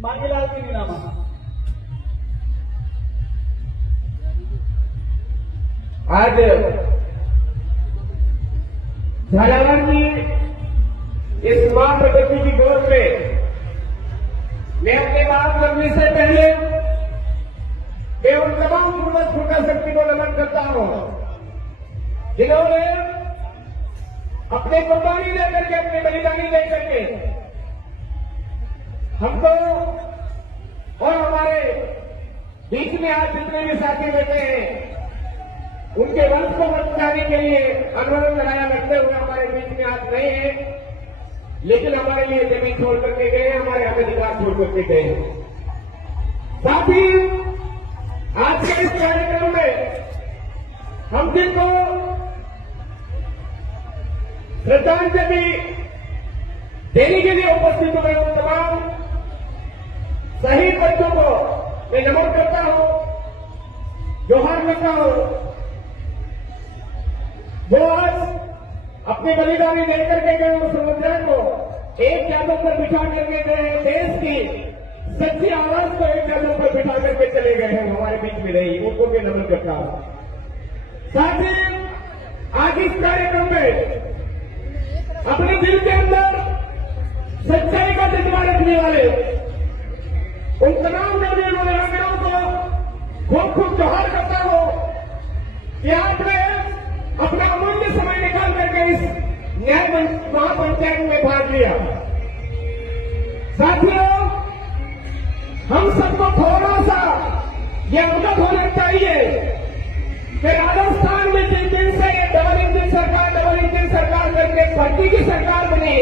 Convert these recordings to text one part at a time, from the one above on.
मांगेलाल की नीनामा। आज झालावाड़ की इस मां प्रगति की गोद में मैं अपने बात करने से पहले मैं उन तमाम पूर्वज फूटा शक्ति को नमन करता हूं जिन्होंने अपने कुर्बानी लेकर के, अपने बलिदानी लेकर के हमको और हमारे बीच में आज जितने भी साथी बैठे हैं उनके वंश को बचाने के लिए आंदोलन लड़ाया करते हुए हमारे बीच में आज नहीं है, लेकिन हमारे लिए जमीन छोड़ करके गए, हमारे अधिकार छोड़ करके गए। साथ ही आज के इस कार्यक्रम में हम जिनको श्रद्धांजलि देने के लिए उपस्थित हुए उन तमाम शहीद बच्चों को मैं नमन करता हूं, जोहार करता हूं। वो आज अपनी बलिदानी देकर के गए उस मुद्रा को एक कैदों पर बिठा करके गए, देश की सच्ची आवाज को एक कैदों पर बिठा करके चले गए हैं, हमारे बीच में नहीं, उनको भी नमन करता हूं। साथ ही आज इस कार्यक्रम में अपने दिल के अंदर सच्चाई का जज्बा रखने वाले उन तमाम नौजवानों नागरिकों को खूब खूब जोहार करता हूं कि आपने अपना अमूल्य समय निकाल करके इस न्याय महापंचायत में भाग लिया। साथियों, हम सबको थोड़ा सा यह अवगत होना चाहिए कि राजस्थान में जिस दिन से ये डबल इंजन सरकार करके भर्ती की सरकार बनी,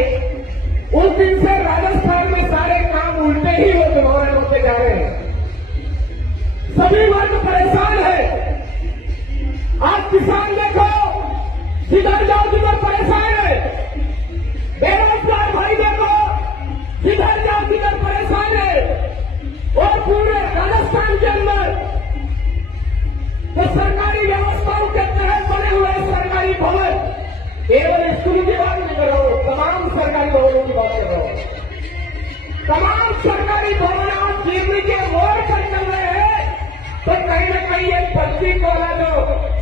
उस दिन से राजस्थान में सारे काम उल्टे ही होते जा रहे हैं। सभी वर्ग परेशान है। आज किसान देखो जिधर जाओ जिधर परेशान है, बेरोजगार भाई देखो जिधर जाओ जिधर परेशान है, और पूरे राजस्थान के अंदर तो सरकारी व्यवस्थाओं के तहत बने हुए सरकारी भवन, केवल स्कूल की बात नहीं कर रहा हूं, तमाम सरकारी भवनों की बात कर रहा हूं। तमाम सरकारी भवन आज गिरने के मोड़ पर चल रहे हैं, तो कहीं न कहीं एक पत्नी वाला जो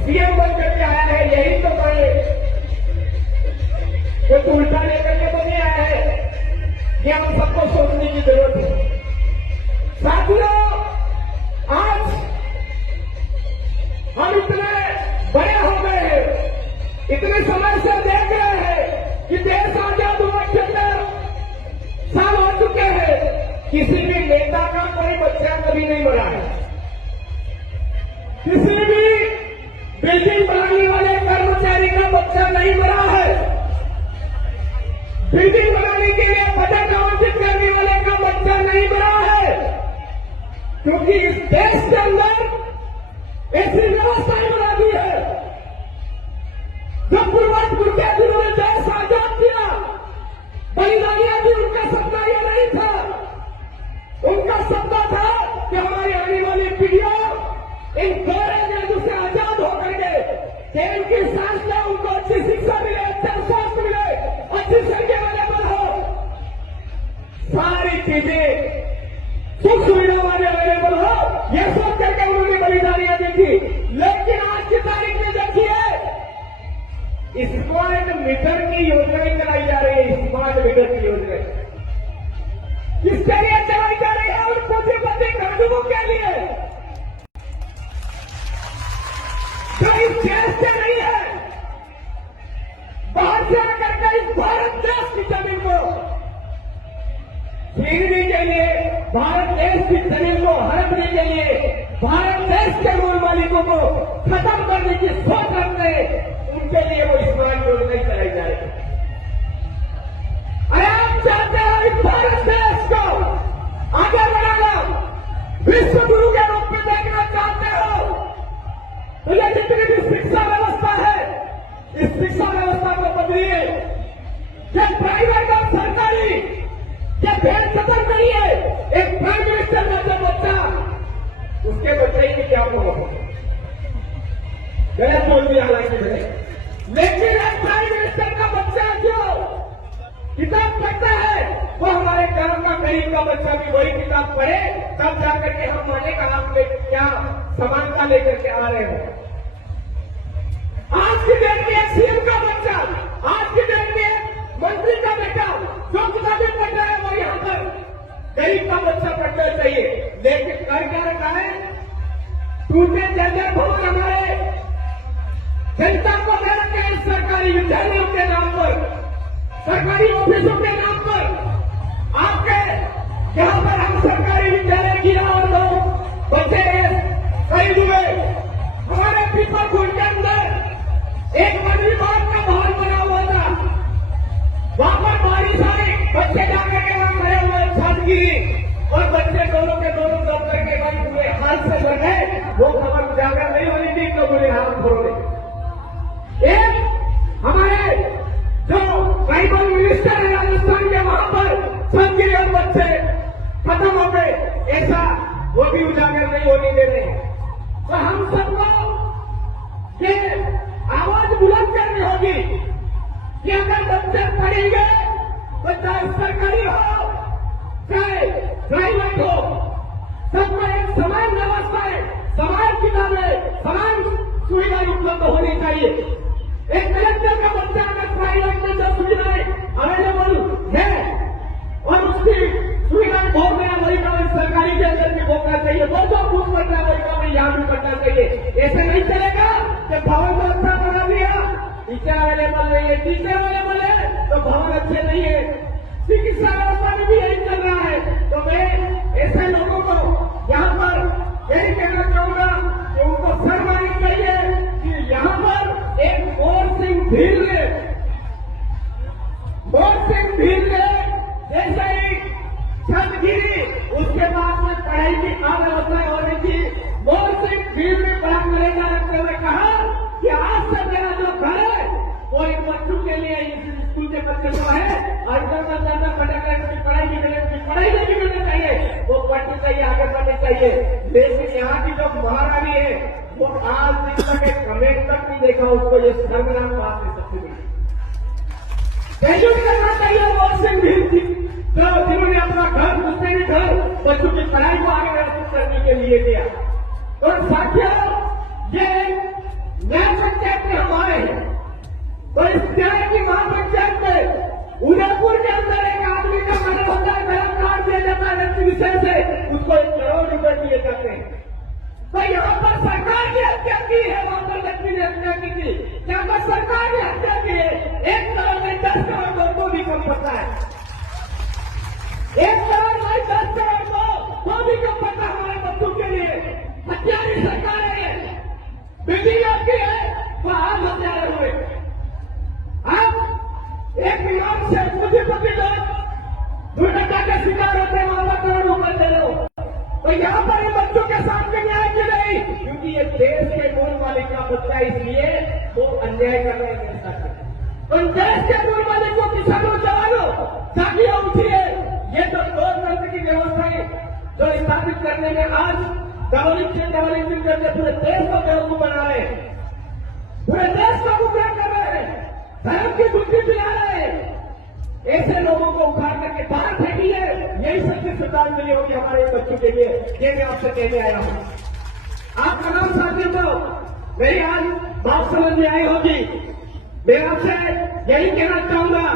सीएम बन करके आया है, यही तो करे कुछ उल्टा लेकर के तो नहीं आया है, ये हम सबको सोचने की जरूरत है। साथियों, आज हम इतने बड़े हो गए हैं, इतने समय से देख रहे हैं कि देश आजाद हुआ 76 साल हो चुके हैं, किसी भी नेता का कोई बच्चा कभी नहीं मरा है, किसी भी बिल्डिंग बनाने वाले कर्मचारी का बच्चा नहीं मरा है, बिल्डिंग बनाने के लिए बजट आवंटित करने वाले का बच्चा नहीं मरा है, क्योंकि इस देश के अंदर ऐसी व्यवस्थाएं बना दी है। जो पूर्वज गुर्गे जिन्होंने देश आजाद किया, बलिदानियां दी, उनका सपना यह नहीं था, उनका सपना था कि हमारी आने वाली पीढ़ियां इन गोरे देशों से आजाद होकर के इनकी सांस ले, उनको अच्छी शिक्षा मिले, अच्छा स्वास्थ्य मिले, अच्छी संख्या अवेलेबल हो, सारी चीजें सुख सुविधा वाले अवेलेबल हो, यह सोच करके उन्होंने बलिदानियां दी थी। लेकिन आज की तारीख में देखिए, स्मार्ट मीटर की योजना चलाई जा रही है। स्मार्ट मीटर की योजना किसके लिए चलाई जा रही है? उन पूंजीपति गरीबों के लिए जो इस देश से नहीं है, बाहर से आकर के इस भारत देश की जमीन को छीनने के लिए, भारत देश की जमीन को हड़पने के लिए, भारत देश के मूल मालिकों को खत्म करने की सोच रखते हैं, उनके लिए वो स्मार्ट योजना चलाई जाएगी। अरे आप चाहते हैं इस भारत देश को आगे बढ़ाना, विश्व गुरु के रूप में देखना चाहते हो, तो ये जितनी भी शिक्षा व्यवस्था है, इस शिक्षा व्यवस्था को बदलिए। ये प्राइवेट और सरकारी ये भेद खत्म करिए। एक प्राइम मिनिस्टर का जो बच्चा, उसके बच्चे की क्या होगा, गलत बोल दिया हालांकि मैंने, लेकिन एक प्राइम मिनिस्टर का बच्चा जो किताब पढ़ता है वो हमारे कर्म का गरीब का बच्चा भी वही किताब पढ़े, तब जाकर के हम माने का आप क्या समानता लेकर के आ रहे हैं। आज की डेट में सीएम का बच्चा, आज की डेट में मंत्री का बेटा जो किताबें पढ़ रहा है वो यहाँ पर गरीब का बच्चा पढ़ना चाहिए। लेकिन कर क्या रखा है, टूटे जर्जर भवन हमारे जनता को दे रखे हैं सरकारी विद्यालयों के नाम पर, सरकारी ऑफिसों के नाम पर। आपके यहाँ पर हम सरकारी विद्यालय गिरा और लोग बच्चे शहीद हुए। हमारे पीपलपुर के अंदर एक मंदिर बाग का भवन बना हुआ था, वहां पर बारिश आई, बच्चे जाकर के वहां खड़े हुए, छत गिरी और बच्चे दोनों के दोनों दफ्तर के बंद हुए, हाल से बढ़ गए। वो खबर उजागर नहीं होनी थी तो बुरे हाथ छोड़े। एक हमारे जो ट्राइबल मिनिस्टर है राजस्थान के, वहां पर छत गिरी और बच्चे खत्म हो गए, ऐसा वो भी उजागर नहीं होने दे रहे हैं। तो हम सबको ये आवाज बुलंद करनी होगी कि अगर बच्चे पढ़ेंगे तो चाहे सरकारी हो चाहे प्राइवेट हो, सबको एक समान व्यवस्था है, समान किताबें, समान सुविधाएं उपलब्ध होनी चाहिए। एक कलेक्टर का बच्चा अगर प्राइवेट में जो सुविधाएं अवेलेबल है और उसकी सुविधाएं भोग देना, वही काम सरकारी के अंदर भी भोगना चाहिए। वो जो कुछ करना है वही काम यहाँ भी करना चाहिए। ऐसे नहीं चलेगा कि भवन तो अच्छा बना दिया, टीचर अवेलेबल नहीं है, टीचर अवेलेबल है तो भवन अच्छे नहीं है, चिकित्सा व्यवस्था में भी यही चल रहा है। तो मैं ऐसे लोगों को यहाँ पर यही कहना चाहूंगा कि उनको शर्म आनी चाहिए कि यहाँ पर एक मोर सिंह भील ने जैसे ही छत गिरी उसके बाद में पढ़ाई की अव्यवस्था हो रही थी। मोर सिंह भील ने बड़ा कलेजा रखते हुए कहा कि आज से मेरा जो घर है वो इन बच्चों के लिए, स्कूल के बच्चे जो है अगर ज्यादा पढ़ाई नहीं बिगड़नी चाहिए, वो पढ़नी चाहिए, आगे बढ़नी चाहिए। लेकिन यहाँ की जो महारानी है वो आज दिन तक एक कमेंट तक नहीं देखा उसको, ये शर्मनाक बात है सबसे बड़ी। सैल्यूट करना चाहिए मोर सिंह भील जी जिन्होंने अपना घर, दूसरे भी घर, बच्चों की पढ़ाई को आगे व्यवस्थित करने के लिए किया। और साथियों, ये न्याय पंचायत में हम आए हैं, तो इस न्याय की महापंचायत में उदयपुर के अंदर एक आदमी का मर्डर होता है, गलत कार्ड दिया जाता है व्यक्ति विशेष से, उसको 1 करोड़ रुपए दिए जाते हैं। तो यहाँ पर सरकार ने हत्या की है, वहां पर व्यक्ति ने हत्या की थी, यहाँ पर सरकार ने हत्या की है। 1 करोड़ में 10 करोड़ लोगों को भी कम पड़ता है, 1 करोड़ में 10 करोड़ को भी कम पड़ता है हमारे बच्चों के लिए। हत्यारी सरकार है, बिल्डिंग आपकी है तो आप हत्यारे हुए। आप एक इमाम से पूंजीपति लोग दुर्घटना के शिकार होते हैं, वहां पर करोड़ रुपए दे रहे हो, तो यहाँ पर इन बच्चों के साथ में न्याय की नहीं, क्योंकि ये देश के मूल मालिक का बच्चा, इसलिए वो अन्याय कर रहे हैं साथ। तो देश के मूल मालिक को किसानों जवानों ताकि उठिए। ये तो लोकतंत्र की व्यवस्थाएं जो स्थापित करने में आज डबल इंजन करके पूरे देश को बेवकूफ बना रहे हैं, पूरे देश को गुमराह कर रहे हैं, धर्म की बुद्धि पिला रहे हैं। ऐसे लोगों को उखाड़ करके बाहर फेंकिए, यही सबसे श्रद्धांजलि होगी हमारे बच्चों के लिए। ये मैं आपसे कहने आया हूं। आप तमाम साथियों को मेरी आज बात समझ में आई होगी। मैं आपसे यही कहना चाहूंगा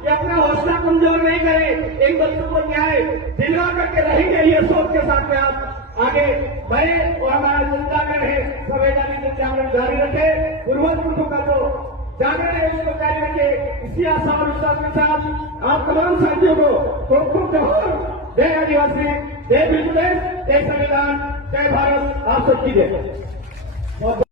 कि अपना हौसला कमजोर नहीं करें, इन बच्चों को न्याय दिलवा करके रहेंगे, ये सोच के साथ में आप आगे बढ़े और हमारा चिंतागढ़ है संवैधानिक जागरण जारी रखे, पूर्वजों का जो जागरण है इसको जारी रखे। इसी आशा और विश्वास के साथ आप तमाम साथियों को खूब जोहार। जय आदिवासी, जय बिजनेस, जय संविधान, जय भारत, आप सबकी जय।